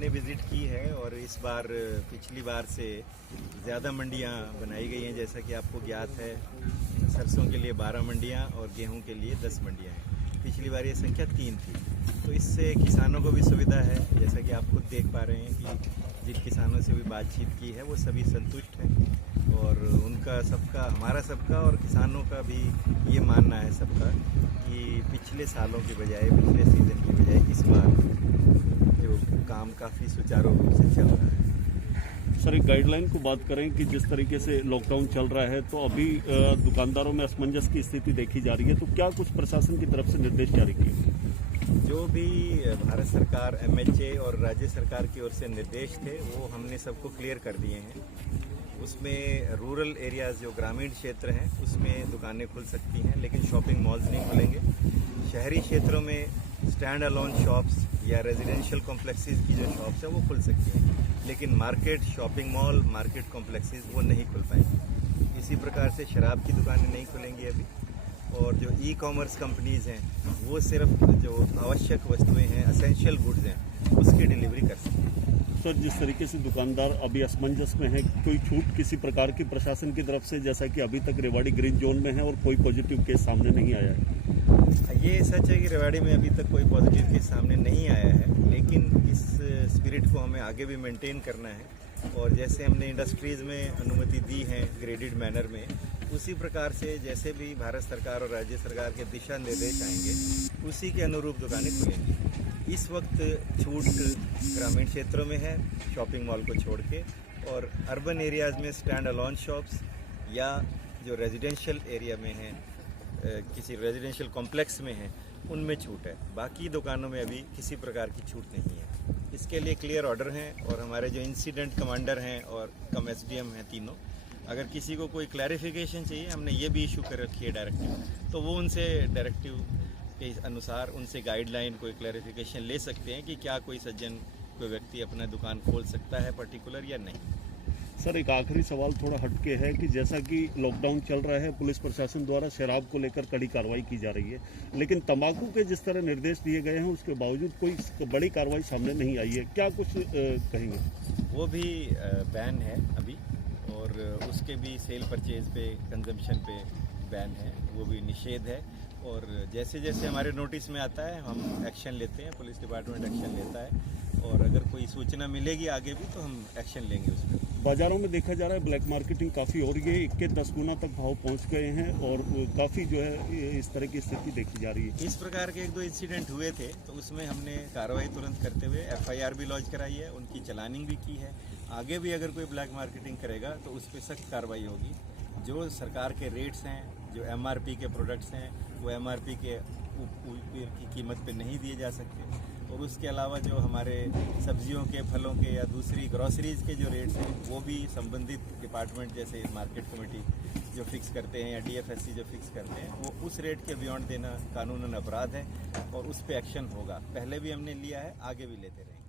हमने विजिट की है और इस बार पिछली बार से ज़्यादा मंडियां बनाई गई हैं। जैसा कि आपको ज्ञात है, सरसों के लिए 12 मंडियां और गेहूं के लिए 10 मंडियां हैं। पिछली बार ये संख्या 3 थी, तो इससे किसानों को भी सुविधा है। जैसा कि आप खुद देख पा रहे हैं कि जिन किसानों से भी बातचीत की है वो सभी संतुष्ट हैं और उनका सबका, हमारा सबका और किसानों का भी ये मानना है सबका कि पिछले सालों की बजाय, पिछले सीज़न की बजाय इस बार जो काम काफ़ी सुचारू रूप से चल रहा है। सर, एक गाइडलाइन को बात करें कि जिस तरीके से लॉकडाउन चल रहा है तो अभी दुकानदारों में असमंजस की स्थिति देखी जा रही है, तो क्या कुछ प्रशासन की तरफ से निर्देश जारी किए? जो भी भारत सरकार, MHA और राज्य सरकार की ओर से निर्देश थे वो हमने सबको क्लियर कर दिए हैं। उसमें रूरल एरियाज़, जो ग्रामीण क्षेत्र हैं, उसमें दुकानें खुल सकती हैं, लेकिन शॉपिंग मॉल्स नहीं खुलेंगे। शहरी क्षेत्रों में स्टैंड अलोन शॉप्स या रेजिडेंशियल कॉम्प्लेक्सेस की जो शॉप्स हैं वो खुल सकती हैं, लेकिन market, shopping mall, market complexes वो नहीं खुल पाएंगे। इसी प्रकार से शराब की दुकानें नहीं खुलेंगी अभी, और जो ई-कॉमर्स कंपनीज़ हैं वो सिर्फ जो आवश्यक वस्तुएं हैं, एसेंशियल गुड्स हैं, उसकी डिलीवरी कर सकते हैं। सर, जिस तरीके से दुकानदार अभी असमंजस में है, कोई छूट किसी प्रकार की प्रशासन की तरफ से, जैसा कि अभी तक रेवाड़ी ग्रीन जोन में है और कोई पॉजिटिव केस सामने नहीं आया है? ये सच है कि रेवाड़ी में अभी तक कोई पॉजिटिव केस सामने नहीं आया है, लेकिन इस स्पिरिट को हमें आगे भी मेंटेन करना है। और जैसे हमने इंडस्ट्रीज़ में अनुमति दी है ग्रेडेड मैनर में, उसी प्रकार से जैसे भी भारत सरकार और राज्य सरकार के दिशा निर्देश आएंगे उसी के अनुरूप दुकानें खुलेंगी। इस वक्त छूट ग्रामीण क्षेत्रों में है, शॉपिंग मॉल को छोड़ के, और अर्बन एरियाज़ में स्टैंड अलोन शॉप्स या जो रेजिडेंशियल एरिया में हैं, किसी रेजिडेंशियल कॉम्प्लेक्स में हैं, उनमें छूट है। बाकी दुकानों में अभी किसी प्रकार की छूट नहीं है। इसके लिए क्लियर ऑर्डर हैं और हमारे जो इंसिडेंट कमांडर हैं और कम SDM हैं तीनों, अगर किसी को कोई क्लैरिफिकेशन चाहिए, हमने ये भी इशू कर रखी है डायरेक्टिव, तो वो उनसे डायरेक्टिव के अनुसार उनसे गाइडलाइन, कोई क्लैरिफिकेशन ले सकते हैं कि क्या कोई सज्जन, कोई व्यक्ति अपना दुकान खोल सकता है पर्टिकुलर या नहीं। सर, एक आखिरी सवाल थोड़ा हटके है कि जैसा कि लॉकडाउन चल रहा है, पुलिस प्रशासन द्वारा शराब को लेकर कड़ी कार्रवाई की जा रही है, लेकिन तंबाकू के जिस तरह निर्देश दिए गए हैं उसके बावजूद कोई बड़ी कार्रवाई सामने नहीं आई है, क्या कुछ कहेंगे? वो भी बैन है अभी, और उसके भी सेल परचेज पे, कंजम्पशन पे बैन है, वो भी निषेध है। और जैसे जैसे हमारे नोटिस में आता है हम एक्शन लेते हैं, पुलिस डिपार्टमेंट एक्शन लेता है, और अगर कोई सूचना मिलेगी आगे भी तो हम एक्शन लेंगे उस पर। बाजारों में देखा जा रहा है ब्लैक मार्केटिंग काफ़ी हो रही है, 1 के 10 गुना तक भाव पहुंच गए हैं और काफ़ी जो है इस तरह की स्थिति देखी जा रही है। इस प्रकार के 1-2 इंसिडेंट हुए थे, तो उसमें हमने कार्रवाई तुरंत करते हुए FIR भी लॉन्च कराई है, उनकी चलानिंग भी की है। आगे भी अगर कोई ब्लैक मार्केटिंग करेगा तो उस पर सख्त कार्रवाई होगी। जो सरकार के रेट्स हैं, जो MRP के प्रोडक्ट्स हैं, वो MRP के ऊपर की कीमत पे नहीं दिए जा सकते। और उसके अलावा जो हमारे सब्जियों के, फलों के या दूसरी ग्रॉसरीज़ के जो रेट्स हैं, वो भी संबंधित डिपार्टमेंट जैसे मार्केट कमेटी जो फिक्स करते हैं या DFSC जो फिक्स करते हैं, वो उस रेट के बियॉन्ड देना कानूनन अपराध है और उस पर एक्शन होगा। पहले भी हमने लिया है, आगे भी लेते रहेंगे।